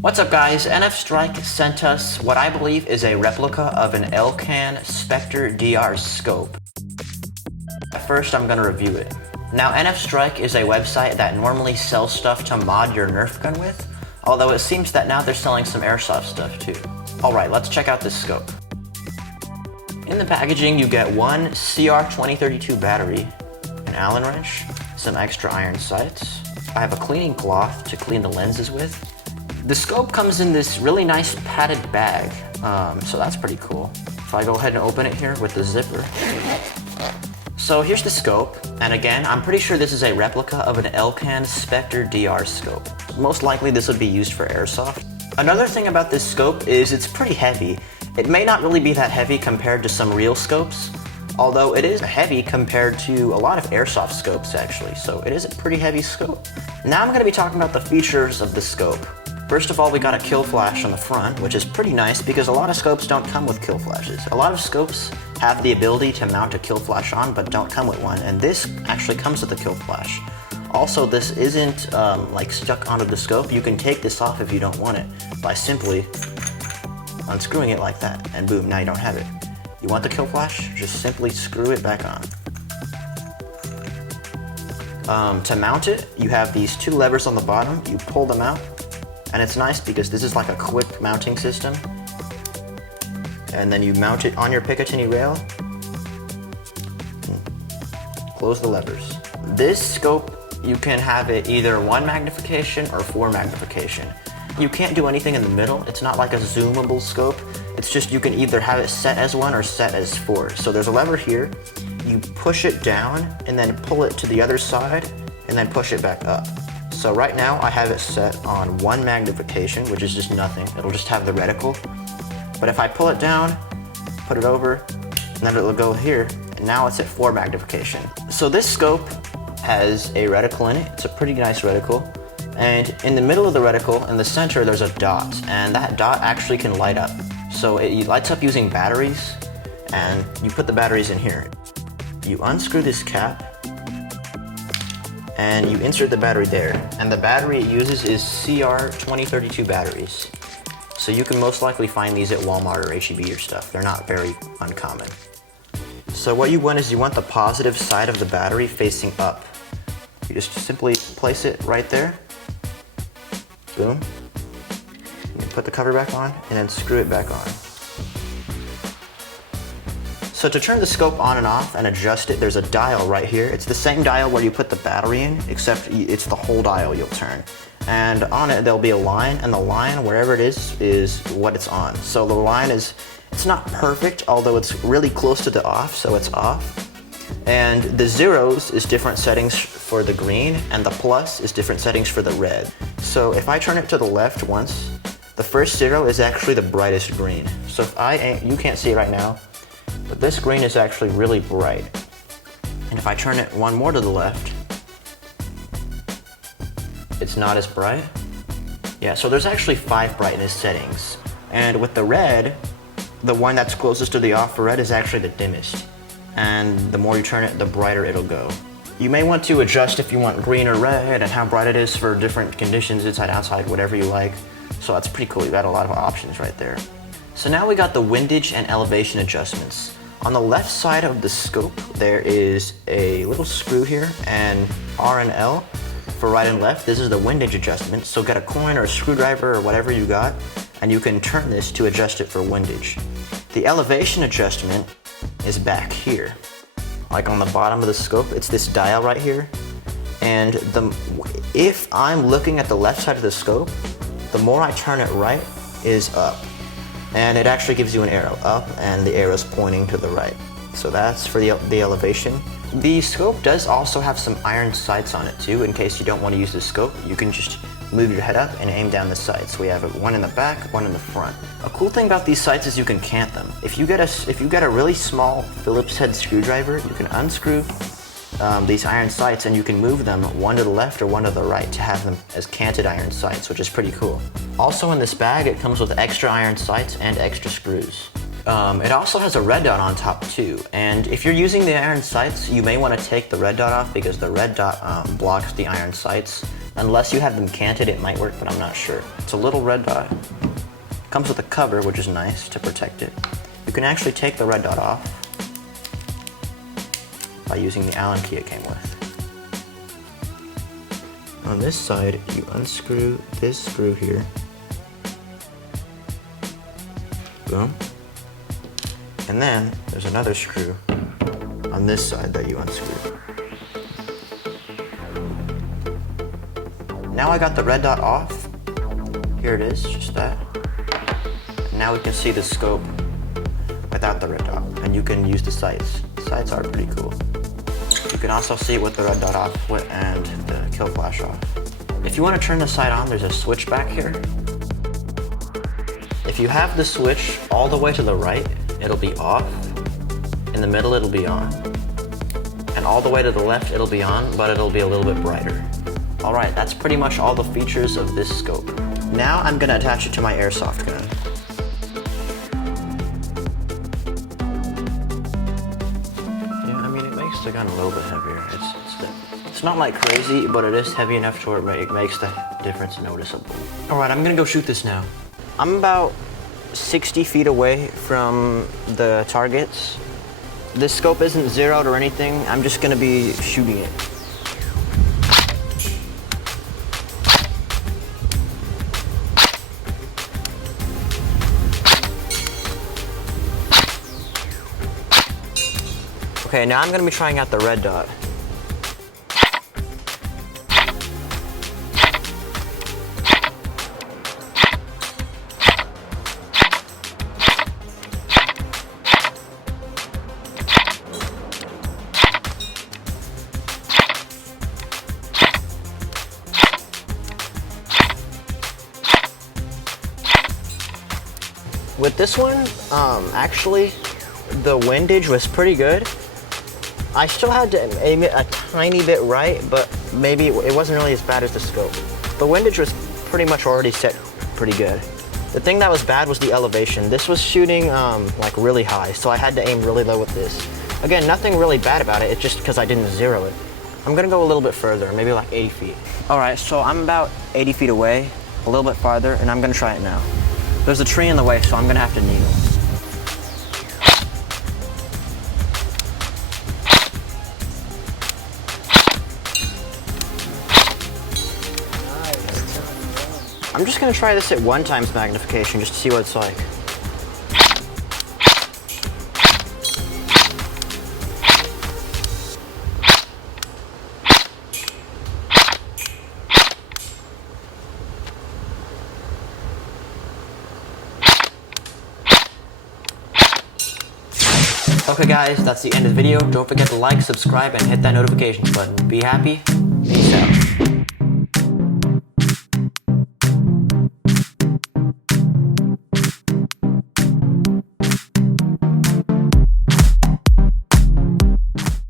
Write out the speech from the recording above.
What's up guys, NF Strike sent us what I believe is a replica of an elcan Specter DR scope. First I'm going to review it. Now NF Strike is a website that normally sells stuff to mod your Nerf gun with, although it seems that now they're selling some airsoft stuff too. Alright, let's check out this scope. In the packaging you get one CR2032 battery, an Allen wrench, some extra iron sights. I have a cleaning cloth to clean the lenses with. The scope comes in this really nice padded bag, so that's pretty cool. If I go ahead and open it here with the zipper. So here's the scope, and again, I'm pretty sure this is a replica of an elcan Specter DR scope. Most likely this would be used for airsoft. Another thing about this scope is it's pretty heavy. It may not really be that heavy compared to some real scopes, although it is heavy compared to a lot of airsoft scopes actually, so it is a pretty heavy scope. Now I'm going to be talking about the features of the scope. First of all, we got a kill flash on the front, which is pretty nice because a lot of scopes don't come with kill flashes. A lot of scopes have the ability to mount a kill flash on, but don't come with one, and this actually comes with a kill flash. Also, this isn't like stuck onto the scope. You can take this off if you don't want it by simply unscrewing it like that, and boom, now you don't have it. You want the kill flash? Just simply screw it back on. To mount it, you have these two levers on the bottom. You pull them out. And it's nice because this is like a quick mounting system. And then you mount it on your Picatinny rail. Close the levers. This scope, you can have it either 1 magnification or 4 magnification. You can't do anything in the middle. It's not like a zoomable scope. It's just you can either have it set as 1 or set as 4. So there's a lever here. You push it down and then pull it to the other side and then push it back up. So right now I have it set on 1 magnification, which is just nothing. It'll just have the reticle. But if I pull it down, put it over, and then it'll go here, and now it's at 4 magnification. So this scope has a reticle in it. It's a pretty nice reticle. And in the middle of the reticle, in the center, there's a dot, and that dot actually can light up. So it lights up using batteries, and you put the batteries in here. You unscrew this cap, and you insert the battery there. And the battery it uses is CR2032 batteries. So you can most likely find these at Walmart or H-E-B or stuff. They're not very uncommon. So what you want is you want the positive side of the battery facing up. You just simply place it right there. Boom. You put the cover back on and then screw it back on. So to turn the scope on and off and adjust it, there's a dial right here. It's the same dial where you put the battery in, except it's the whole dial you'll turn. And on it, there'll be a line, and the line, wherever it is what it's on. So the line it's not perfect, although it's really close to the off, so it's off. And the zeros is different settings for the green, and the plus is different settings for the red. So if I turn it to the left once, the first 0 is actually the brightest green. So if you can't see it right now, but this green is actually really bright. And if I turn it one more to the left, it's not as bright. Yeah, so there's actually 5 brightness settings. And with the red, the one that's closest to the off for red is actually the dimmest. And the more you turn it, the brighter it'll go. You may want to adjust if you want green or red and how bright it is for different conditions, inside, outside, whatever you like. So that's pretty cool. You got a lot of options right there. So now we got the windage and elevation adjustments. On the left side of the scope, there is a little screw here, and R and L for right and left. This is the windage adjustment. So get a coin or a screwdriver or whatever you got, and you can turn this to adjust it for windage. The elevation adjustment is back here. Like on the bottom of the scope, it's this dial right here. And if I'm looking at the left side of the scope, the more I turn it right is up. And it actually gives you an arrow up, and the arrow's pointing to the right. So that's for the elevation. The scope does also have some iron sights on it too, in case you don't want to use the scope. You can just move your head up and aim down the sights. We have one in the back, one in the front. A cool thing about these sights is you can cant them. If you get a really small Phillips head screwdriver, you can unscrew these iron sights, and you can move them one to the left or one to the right to have them as canted iron sights, which is pretty cool. Also in this bag, it comes with extra iron sights and extra screws. It also has a red dot on top too, and if you're using the iron sights, you may want to take the red dot off because the red dot blocks the iron sights. Unless you have them canted, it might work, but I'm not sure. It's a little red dot. Comes with a cover, which is nice to protect it. You can actually take the red dot off by using the Allen key it came with. On this side, you unscrew this screw here. Boom. And then there's another screw on this side that you unscrew. Now I got the red dot off. Here it is, just that. Now we can see the scope without the red dot, and you can use the sights. The sights are pretty cool. You can also see it with the red dot off and the kill flash off. If you want to turn the sight on, there's a switch back here. If you have the switch all the way to the right, it'll be off. In the middle, it'll be on. And all the way to the left, it'll be on, but it'll be a little bit brighter. All right, that's pretty much all the features of this scope. Now I'm gonna attach it to my airsoft gun. Yeah, I mean, it makes the gun a little bit heavier. It's not like crazy, but it is heavy enough to where it makes the difference noticeable. All right, I'm gonna go shoot this now. I'm about 60 feet away from the targets. This scope isn't zeroed or anything. I'm just gonna be shooting it. Okay, now I'm gonna be trying out the red dot. With this one, actually, the windage was pretty good. I still had to aim it a tiny bit right, but maybe it wasn't really as bad as the scope. The windage was pretty much already set pretty good. The thing that was bad was the elevation. This was shooting like really high, so I had to aim really low with this. Again, nothing really bad about it, it's just because I didn't zero it. I'm gonna go a little bit further, maybe like 80 feet. All right, so I'm about 80 feet away, a little bit farther, and I'm gonna try it now. There's a tree in the way, so I'm gonna have to kneel. I'm just gonna try this at 1x magnification just to see what it's like. Okay guys, that's the end of the video. Don't forget to like, subscribe, and hit that notifications button. Be happy. Peace out.